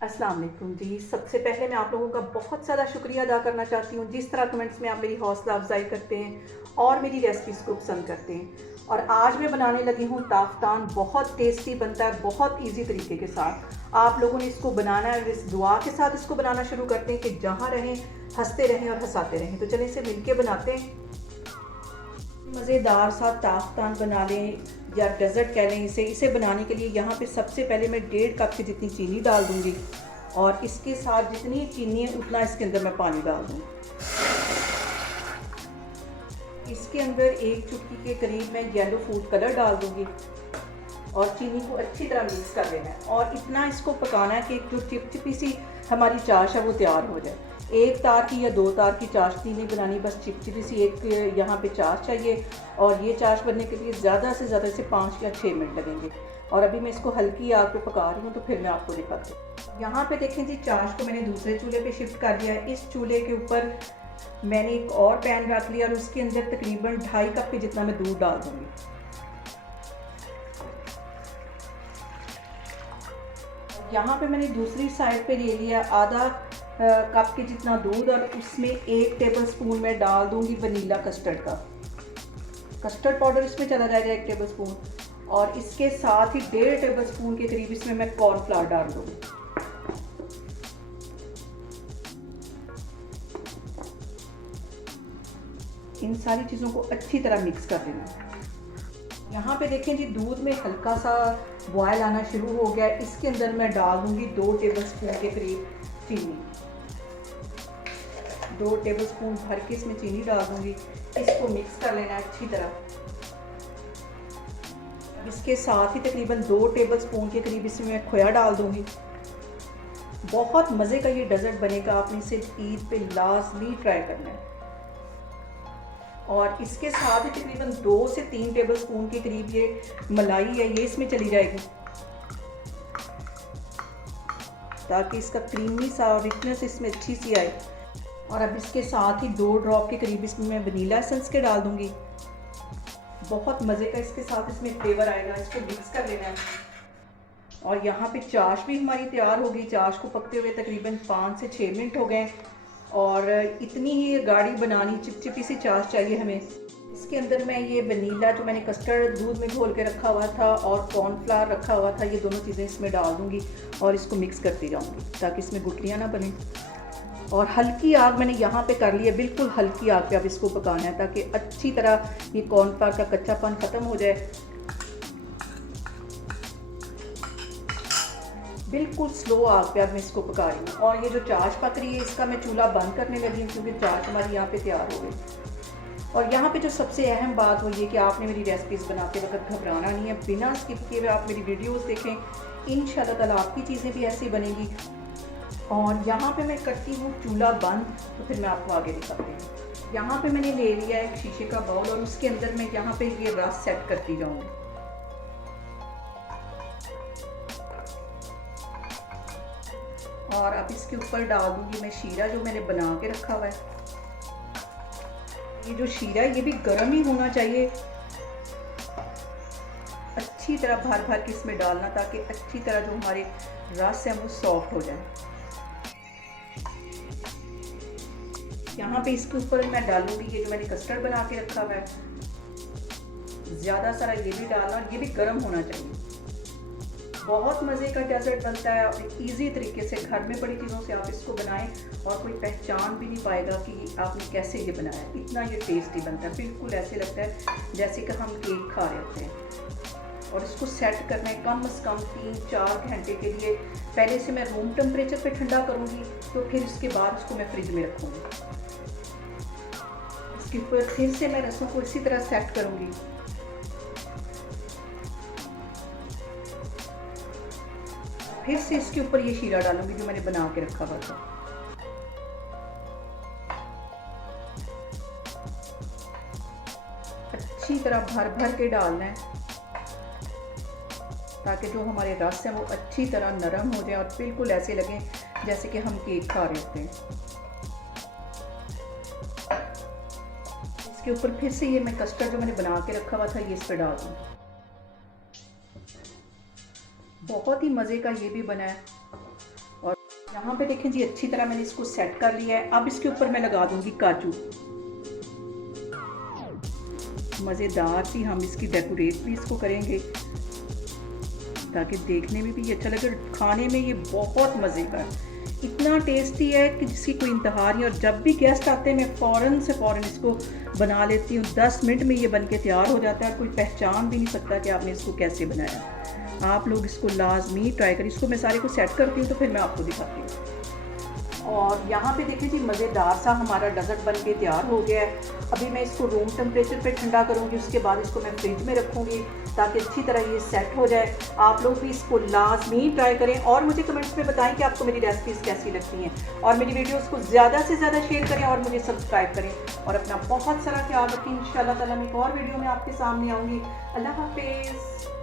अस्सलाम वालेकुम जी। सबसे पहले मैं आप लोगों का बहुत ज़्यादा शुक्रिया अदा करना चाहती हूँ, जिस तरह कमेंट्स में आप मेरी हौसला अफ़ज़ाई करते हैं और मेरी रेसिपीज़ को पसंद करते हैं। और आज मैं बनाने लगी हूँ ताफ़तान। बहुत टेस्टी बनता है, बहुत ईज़ी तरीके के साथ। आप लोगों ने इसको बनाना है, इस दुआ के साथ इसको बनाना शुरू करते हैं कि जहाँ रहें, हँसते रहें और हँसाते रहें। तो चलें इसे मिलके बनाते हैं। मज़ेदार सा ताफ़तान बना लें या डेज़र्ट कह लें इसे। इसे बनाने के लिए यहाँ पे सबसे पहले मैं 1.5 कप की जितनी चीनी डाल दूँगी और इसके साथ जितनी चीनी है उतना इसके अंदर मैं पानी डाल दूँगी। इसके अंदर 1 चुटकी के करीब मैं येलो फूड कलर डाल दूँगी और चीनी को अच्छी तरह मिक्स कर लेना है और इतना इसको पकाना है कि जो चिपचिपी सी हमारी चाश है वो तैयार हो जाए। 1 तार की या 2 तार की चाशनी नहीं बनानी, बस चिपचिपी सी एक यहाँ पे चाश चाहिए। और ये चाश बनने के लिए ज़्यादा से ज़्यादा इसे 5 या 6 मिनट लगेंगे। और अभी मैं इसको हल्की आग पे पका रही हूँ, तो फिर मैं आपको दिखाती हूँ। यहाँ पे देखें जी, चाश को मैंने दूसरे चूल्हे पे शिफ्ट कर दिया है। इस चूल्हे के ऊपर मैंने एक और पैन रख लिया और उसके अंदर तकरीबन 2.5 कप के जितना मैं दूध डाल दूँगी। यहाँ पे मैंने दूसरी साइड पे ले लिया आधा कप के जितना दूध और उसमें 1 टेबलस्पून मैं डाल दूँगी वनीला कस्टर्ड का। कस्टर्ड पाउडर इसमें चला जाएगा 1 टेबलस्पून और इसके साथ ही 1.5 टेबलस्पून के करीब इसमें मैं कॉर्नफ्लावर डाल दूँगी। इन सारी चीज़ों को अच्छी तरह मिक्स कर देना। यहाँ पे देखें जी, दूध में हल्का सा बॉयल आना शुरू हो गया। इसके अंदर मैं डाल दूँगी 2 टेबलस्पून के करीब चीनी। 2 टेबलस्पून भर के इसमें चीनी डाल दूँगी। इसको मिक्स कर लेना है अच्छी तरह। इसके साथ ही तकरीबन 2 टेबलस्पून के करीब इसमें मैं खोया डाल दूँगी। बहुत मज़े का ये डेज़र्ट बनेगा, आपने इसे ईद पे लाज़मी ट्राई करना है। और इसके साथ ही तकरीबन 2 से 3 टेबलस्पून के करीब ये मलाई है, ये इसमें चली जाएगी ताकि इसका क्रीमी सा और रिचनेस इसमें अच्छी सी आए। और अब इसके साथ ही 2 ड्रॉप के करीब इसमें मैं वनीला एसेंस के डाल दूँगी। बहुत मज़े का इसके साथ इसमें फ्लेवर आएगा। इसको मिक्स कर लेना है। और यहाँ पे चाश भी हमारी तैयार हो गई। चाश को पकते हुए तकरीबन 5 से 6 मिनट हो गए और इतनी ही गाढ़ी बनानी, चिपचिपी सी चाश चाहिए हमें। इसके अंदर मैं ये वनीला जो मैंने कस्टर्ड दूध में घोल के रखा हुआ था और कॉर्नफ्लावर रखा हुआ था, ये दोनों चीज़ें इसमें डाल दूँगी और इसको मिक्स करती जाऊँगी ताकि इसमें गुठलियाँ ना बने। और हल्की आग मैंने यहाँ पे कर ली है, बिल्कुल हल्की आग पे अब इसको पकाना है ताकि अच्छी तरह ये कॉर्नफ्लावर का कच्चापन ख़त्म हो जाए। बिल्कुल स्लो आग पे अब मैं इसको पका रही हूँ। और ये जो चाश पक रही है इसका मैं चूल्हा बंद करने लगी हूँ क्योंकि चाश हमारी यहाँ पे तैयार हो गई। और यहाँ पे जो सबसे अहम बात वो ये कि आपने मेरी रेसिपीज़ बनाते वक्त घबराना नहीं है। बिना स्किप किए हुए आप मेरी वीडियोस देखें, इंशाल्लाह ताला आपकी चीज़ें भी ऐसी बनेंगी। और यहाँ पे मैं करती हूँ चूल्हा बंद, तो फिर मैं आपको आगे दिखाती हूँ। यहाँ पे मैंने ले लिया एक शीशे का बाउल और उसके अंदर मैं यहाँ पे ये रस सेट करती जाऊँगी। और अब इसके ऊपर डाल दूँगी मैं शीरा जो मैंने बना के रखा हुआ है। ये जो शीरा है ये भी गर्म ही होना चाहिए। अच्छी तरह भर भर के इसमें डालना ताकि अच्छी तरह जो हमारे रस है वो सॉफ्ट हो जाए। यहाँ पे इसके ऊपर मैं डालूंगी ये जो मैंने कस्टर्ड बना के रखा हुआ है। ज़्यादा सारा ये भी डालना और ये भी गर्म होना चाहिए। बहुत मज़े का डेज़र्ट बनता है और इजी तरीके से घर में बड़ी चीज़ों से आप इसको बनाएं और कोई पहचान भी नहीं पाएगा कि आपने कैसे ये बनाया। इतना ये टेस्टी बनता है, बिल्कुल ऐसे लगता है जैसे कि हम केक खा रहे होते हैं। और इसको सेट करना है कम से कम 3-4 घंटे के लिए। पहले से मैं रूम टेम्परेचर पे ठंडा करूँगी, तो फिर इसके बाद इसको मैं फ्रिज में रखूँगी। इसके ऊपर फिर से मैं रसों को इसी तरह सेट करूँगी। फिर से इसके ऊपर ये शीरा डालूंगी जो मैंने बना के रखा हुआ था। अच्छी तरह भर भर के डालना है ताकि जो हमारे रस हैं वो अच्छी तरह नरम हो जाए और बिल्कुल ऐसे लगे जैसे कि हम केक खा रहे होते हैं। इसके ऊपर फिर से ये मैं कस्टर्ड जो मैंने बना के रखा हुआ था ये इस पर डाल दूँ। बहुत ही मज़े का ये भी बना है। यहाँ पे देखें जी, अच्छी तरह मैंने इसको सेट कर लिया है। अब इसके ऊपर मैं लगा दूंगी काजू। मज़ेदार सी हम इसकी डेकोरेट भी इसको करेंगे ताकि देखने में भी ये अच्छा लगे, खाने में ये बहुत मज़े का है। इतना टेस्टी है कि जिसकी कोई इंतहा नहीं। और जब भी गेस्ट आते हैं मैं फ़ौरन से फ़ौरन इसको बना लेती हूँ। 10 मिनट में ये बन के तैयार हो जाता है और कोई पहचान भी नहीं सकता कि आपने इसको कैसे बनाया। आप लोग इसको लाजमी ट्राई करें। इसको मैं सारे को सेट करती हूँ तो फिर मैं आपको दिखाती हूँ। और यहाँ पे देखिए जी, मज़ेदार सा हमारा डेज़र्ट बन के तैयार हो गया है। अभी मैं इसको रूम टेम्परेचर पे ठंडा करूँगी, उसके बाद इसको मैं फ्रिज में रखूँगी ताकि अच्छी तरह ये सेट हो जाए। आप लोग भी इसको लाजमी ट्राई करें और मुझे कमेंट्स में बताएं कि आपको मेरी रेसिपीज़ कैसी लगती हैं। और मेरी वीडियोज़ को ज़्यादा से ज़्यादा शेयर करें और मुझे सब्सक्राइब करें। और अपना बहुत सारा ख्याल रखें। इंशाल्लाह ताला मैं एक और वीडियो में आपके सामने आऊँगी। अल्लाह हाफिज़।